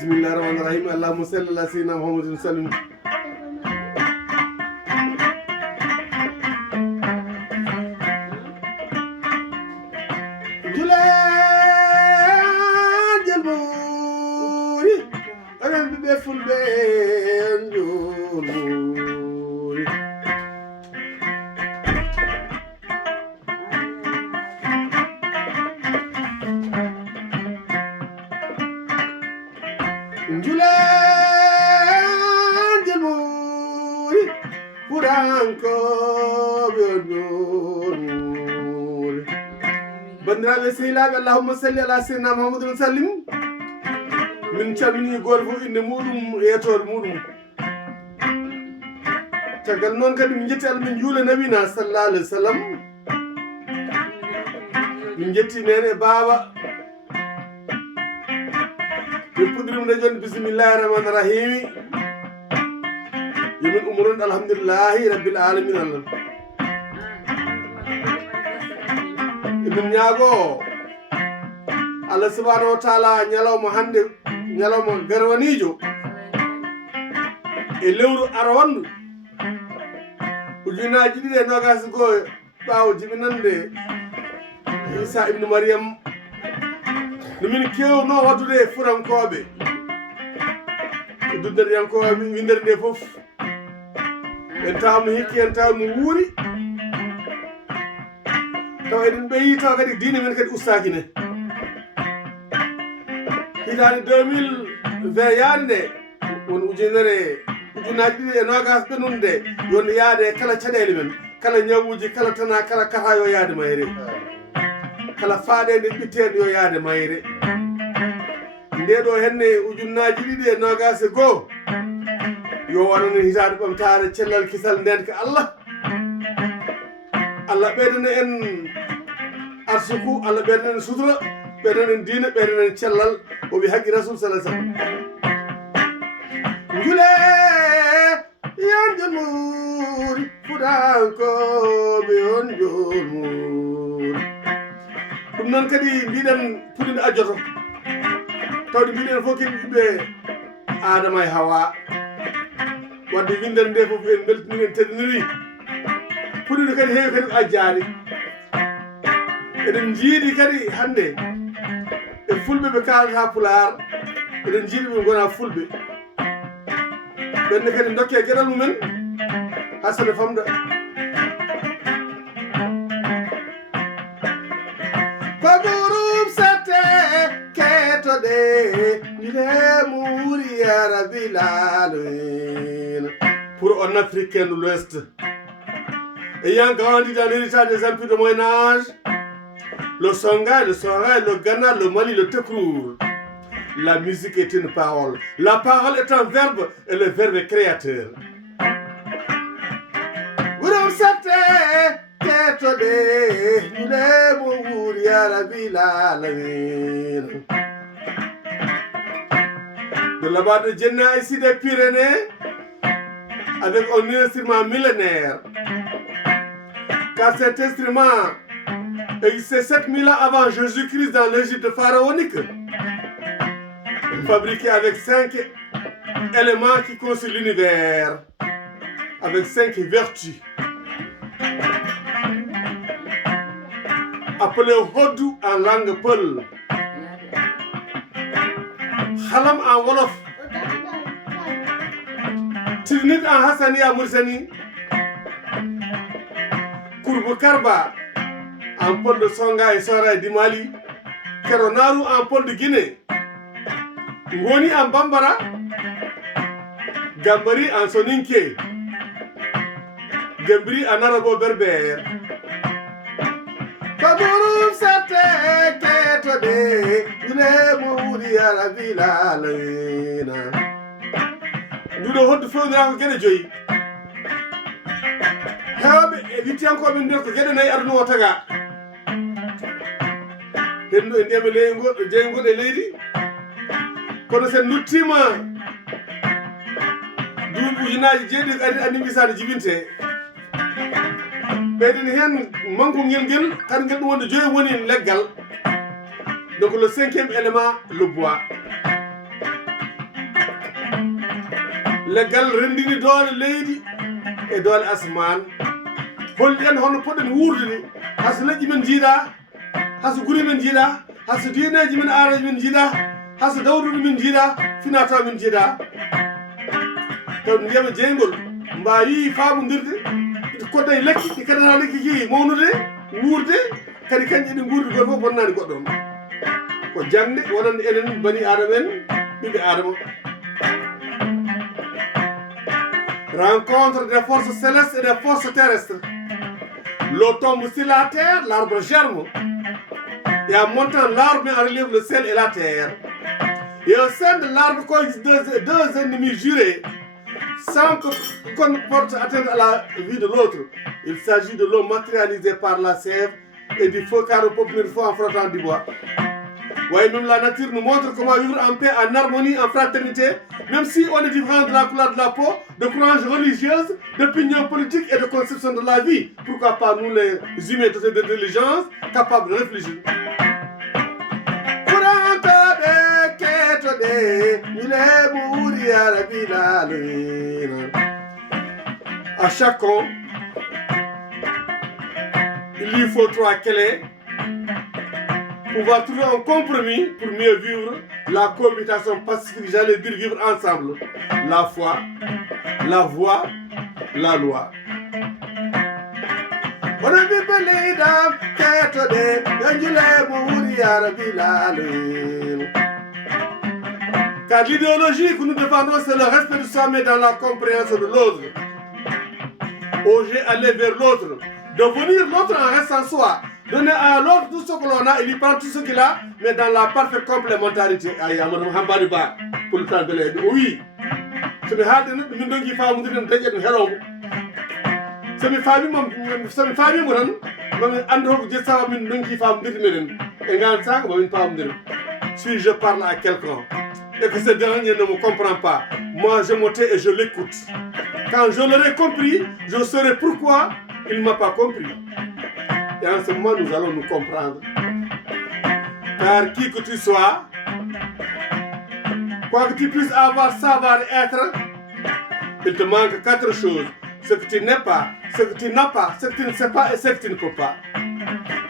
bismillahi rahmani rahim allahumma salli ala sayyidina muhammadin salim jule jelburi onon ɓiɓe fulɓe jolburi jule jelburi furankoɓe jolburi bandiraɓe sehilaɓe allahumma salli ala sayyidina muhammadin sallim min calmini goto fof inde muɗum yetode muɗum caggal noon kadi min jetti allah min juula nabina sallallah alayhi wa sallam min jetti nene baba min puɗɗirima jonde bisimillahi rahmani rahimi yomin umuron alhamdulillahi rabbil alamin allah emin ñaago allah subhanahu wa taala ñalawma hande ñalawma garwanijo e lewru arawandu ujunaji ɗiɗi e nogas goho ɓawo jibinande Isa ibnu Maryam no min kewno waddude e furankoɓe e duddariyankoɓe windere nde foof en tawmo hikki en tawmo wuuri taw eɗen ɓeyi taw kadi diine men kadi ustaki ne hitande 2020 yaade nde won ujunaji ɗiɗi e nogas ɓennude yonde yaade kala caɗele men kala ñawuji kala tana kala kata yo yaade mayre kala faaɗede ɓittede yo yaade mayre ndeɗo henne ujunaji ɗiɗi e nogas e goho yo waɗonen hitade ɓamtare cellal kisal ndenka allah allah ɓeydana en arsuku allah ɓeydana en sutura ɓeydana en diina ɓeydana en cellal oɓe haqqi rasul sallah sallam jule yon jolmuri fuɗankoɓe on jolmuri ɗum noon kadi mbiɗen puɗɗinde ajjoto tawde mbiɗen fof kadi ɓiɓɓe adama e hawa wadde windere nde fof en beltini en teddiniri puɗɗinde kadi heewi kadi ko ajjari eɗen jiiɗi kadi hande e fulɓe ɓe kalata pular eɗen jiiɗi ɓe gona fulɓe ɓenne kadi dokke gueɗal mumen hasane famda ko ɓurum sette ketoɗe jile muri arabil alamin pour un africain de l'ouest ayant grandi dans l'héritage des empires de Moyen-Âge, le Songhai, le Ghana, le Mali, le Tekrour. La musique est une parole. La parole est un verbe et le verbe est créateur. De là-bas de Djenna, ici des Pyrénées, avec un instrument millénaire. Car cet instrument existait 7000 ans avant Jésus-Christ dans l'Égypte pharaonique. Fabriqué avec 5 éléments qui constituent l'univers, avec 5 vertus. Appelé Hodou en langue peul, Halam en Wolof, Tirnit en Hassani à Moursani, Kourbu Karba en Pôle de Songa et Sora du Mali, Keronaru en Pôle de Guinée, Ngoni en Bambara, Gambari en Soninké, Gambri en arabo-berbère. Kaborum sate ketode, ile moudi arabil alamin. Nduɗo hoddu fewnirako gueɗe joyyi hewɓe e wittiyankoɓe nder ko gueɗe nayyi aduna o taga hendu e ndema jeyngol e leydi kono sen duttima duuɓi ujunaji jeeɗiɗi ari andi misade jibinte ɓeyden hen manque ngel tan ngel ɗum wonde joyi woni leggal donc le 5e élément le bois leggal rendini doole leydi e doole asman holli en hono poɗen wuurdude haso leƴƴi men jiiɗa haso guri men jiiɗa haso diineji men aaraji men jiiɗa haso dawduɗo men jiiɗa finataw men jiiɗa taw ndiyama jeygol mbawi famodirde kodda e lekki ɗi kadata lekki ki mawnude wuurde kadi kañƴe ɗi guurdi goto fof bonnani goɗɗo on ko jande wonande enen bani adama en ɓiɓɓe adama rencontre des forces célestes et des forces terrestres. L'eau tombe sur la terre, l'arbre germe. Et en montant l'arbre, en relief le ciel et la terre. Et au sein de l'arbre coexistent deux ennemis jurés, sans qu'on porte atteinte à la vie de l'autre. Il s'agit de l'eau matérialisée par la sève et du feu, car on peut venir feu en frottant du bois. Oui, même la nature nous montre comment vivre en paix, en harmonie, en fraternité, même si on est différent de la couleur de la peau, de croyances religieuses, d'opinions politiques et de conception de la vie. Pourquoi pas nous les humains dotés d'intelligence, capables de réfléchir. À chacun, il lui faut 3 clés. Pouvoir trouver un compromis pour mieux vivre la cohabitation pacifique, j'allais dire vivre ensemble. La foi, la voix, la loi. Car l'idéologie que nous défendons, c'est le respect de soi, mais dans la compréhension de l'autre. Oser aller vers l'autre, devenir l'autre en restant soi. Donner à l'autre tout ce que l'on a, il y prend tout ce qu'il a, mais dans la parfaite complémentarité. Aïe, Amadou Hambadiba, pour le temps de l'aide. Oui. C'est mes hâtes, nous devons y faire un peu de héros. C'est mes familles, moi, si je parle à quelqu'un et que ce dernier ne me comprend pas, moi je me tais et je l'écoute. Quand je l'aurai compris, je saurai pourquoi il ne m'a pas compris. Et en ce moment, nous allons nous comprendre. Car qui que tu sois, quoi que tu puisses avoir, savoir-être, il te manque 4 choses. Ce que tu n'es pas, ce que tu n'as pas, ce que tu ne sais pas et ce que tu ne peux pas.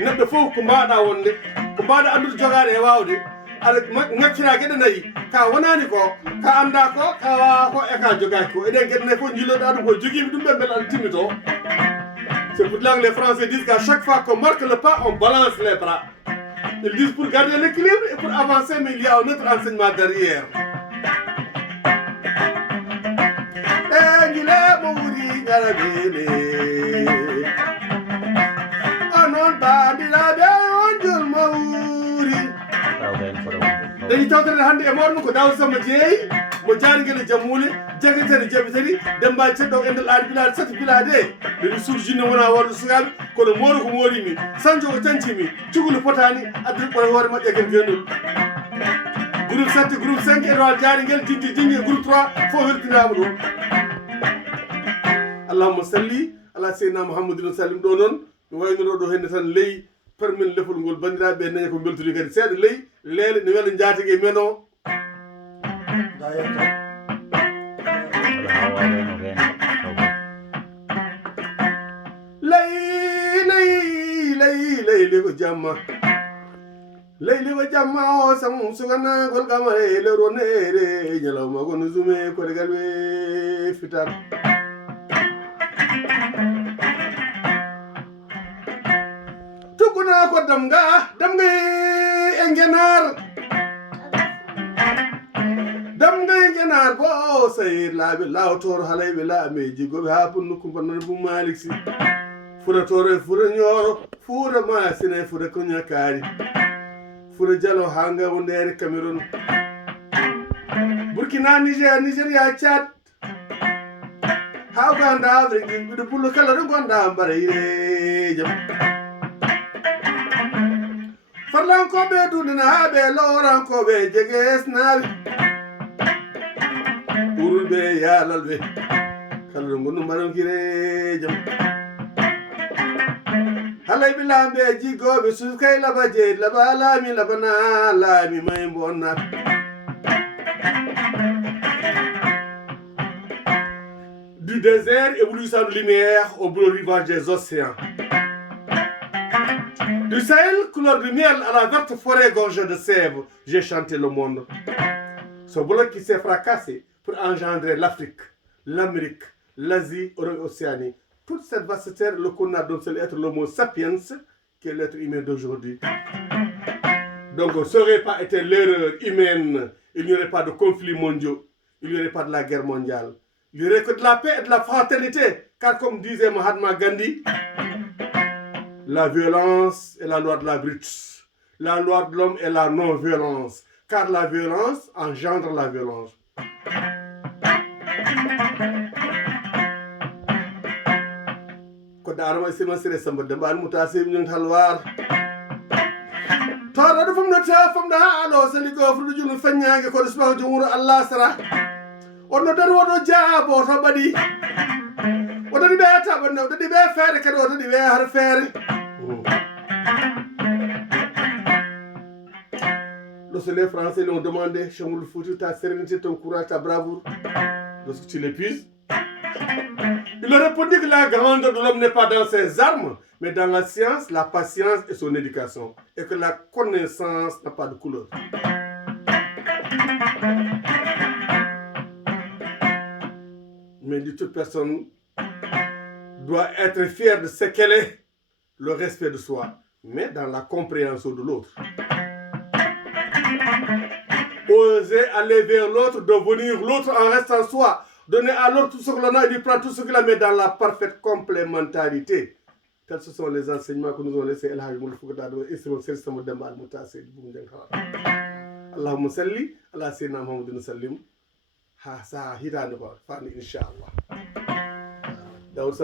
Neɗɗo fof ko mbaɗa wonde ko mbaɗa andude jogade e wawde aɗa ŋaccira gueɗe nayyi ka wonani ko ka anda ko ka wawa ko e ka jogaki ko eɗen gueɗe nayyi fof jiiloɗa ɗum ko joguiɓe ɗum ɓe beele aɗa timmito. C'est pour ça que les Français disent qu'à chaque fois qu'on marque le pas, on balance les bras. Ils disent pour garder l'équilibre et pour avancer, mais il y a un autre enseignement derrière. dañi tawtade hannde e moɗon ko Daouda Samba Dieye mo jaariguel Jammoule jaguetere jabitari Demba ceddo endel aadi bilaade 7 bilaade ndeɗi surjinne wona wordo sukaɓe kono moori ko moorimi sanjo ko cancimi cugulu potani addude ɓoye hoore moƴƴe gen gendol groupe 7 groupe 5 étoile jaariguel jiddi jingue groupe 3 fof wertinama ɗo allahumma salli ala seydina mouhammadin sallim ɗo noon mi waynoro ɗo henne tan ley permin lefol ngol bandiraɓe nañi ko beltori kadi seeɗa ley leele ne weela jaatige e men o ley ko jamma leyli ko jamma o sam suganagol kamare lewro nere ñalawma kono sume kodegal we fitar tuguna ko damga e ngenar damga e ngenar bo sayir laaɓe lawtoro halayɓe laameji goɓe ha punnu kumpannan bu malik si furatoro e fura ñooro fura masine fura ko ñakkaari fura jalo ha ngawo ndere Cameroun Burkina Nigeria Tchad ha Uganda Afrique ɓiɗo pullo kala ɗo gonɗa mbarayre jam farlankoɓe dundina ha ɓe lorankoɓe jeguesnaɓe ɓurulɓe yalalɓe kala ɗo gonɗo mbaronkire jam halayɓe lamɓe jiggoɓe suskay laba jeyd laba laami labana laami may bonnat Du désert éblouissant de lumière au bleu rivage des océans. Du Sahel, couleur de miel à la verte forêt gorgée de sève, j'ai chanté le monde. Ce bloc qui s'est fracassé pour engendrer l'Afrique, l'Amérique, l'Asie, l'Océanie. Toute cette vaste terre, le qu'on a d'un seul être, l'homo sapiens, qui est l'être humain d'aujourd'hui. Donc, ça n'aurait pas été l'erreur humaine, il n'y aurait pas de conflits mondiaux, il n'y aurait pas de la guerre mondiale. Il n'y aurait que de la paix et de la fraternité, car comme disait Mahatma Gandhi, la violence est la loi de la brute. La loi de l'homme est la non-violence, car la violence engendre la violence. Quand Arma s'est massé samba de bal mutassé ñu talwar. Tara du fam na ta fam da alo sali go fu du junu fanyage ko sma jumur Allah sara. Onno dar wodo jaabo to badi. Wodo di be ta bonno wodo di be fere kadi wodo di be har fere. Lorsque les Français lui ont demandé, Chemoul Fouti, ta sérénité, ton courage, ta bravoure, lorsque tu l'épuises, il leur répondit que la grandeur de l'homme n'est pas dans ses armes, mais dans la science, la patience et son éducation, et que la connaissance n'a pas de couleur. Mais dit toute personne doit être fière de ce qu'elle est, le respect de soi, mais dans la compréhension de l'autre. Oser aller vers l'autre, devenir l'autre en restant soi, donner à l'autre tout ce que l'on a et lui prendre tout ce qu'il a, mais dans la parfaite complémentarité. Tels ce sont les enseignements que nous ont laissés El Hadj Moulou Fouta Dado et Sirou Sir Sama Demba Al Mouta Seydi Boum Dieng Khalat. Allahumma salli ala sayyidina Muhammadin sallim. Ha sa hitande ko fani inshallah. Dawud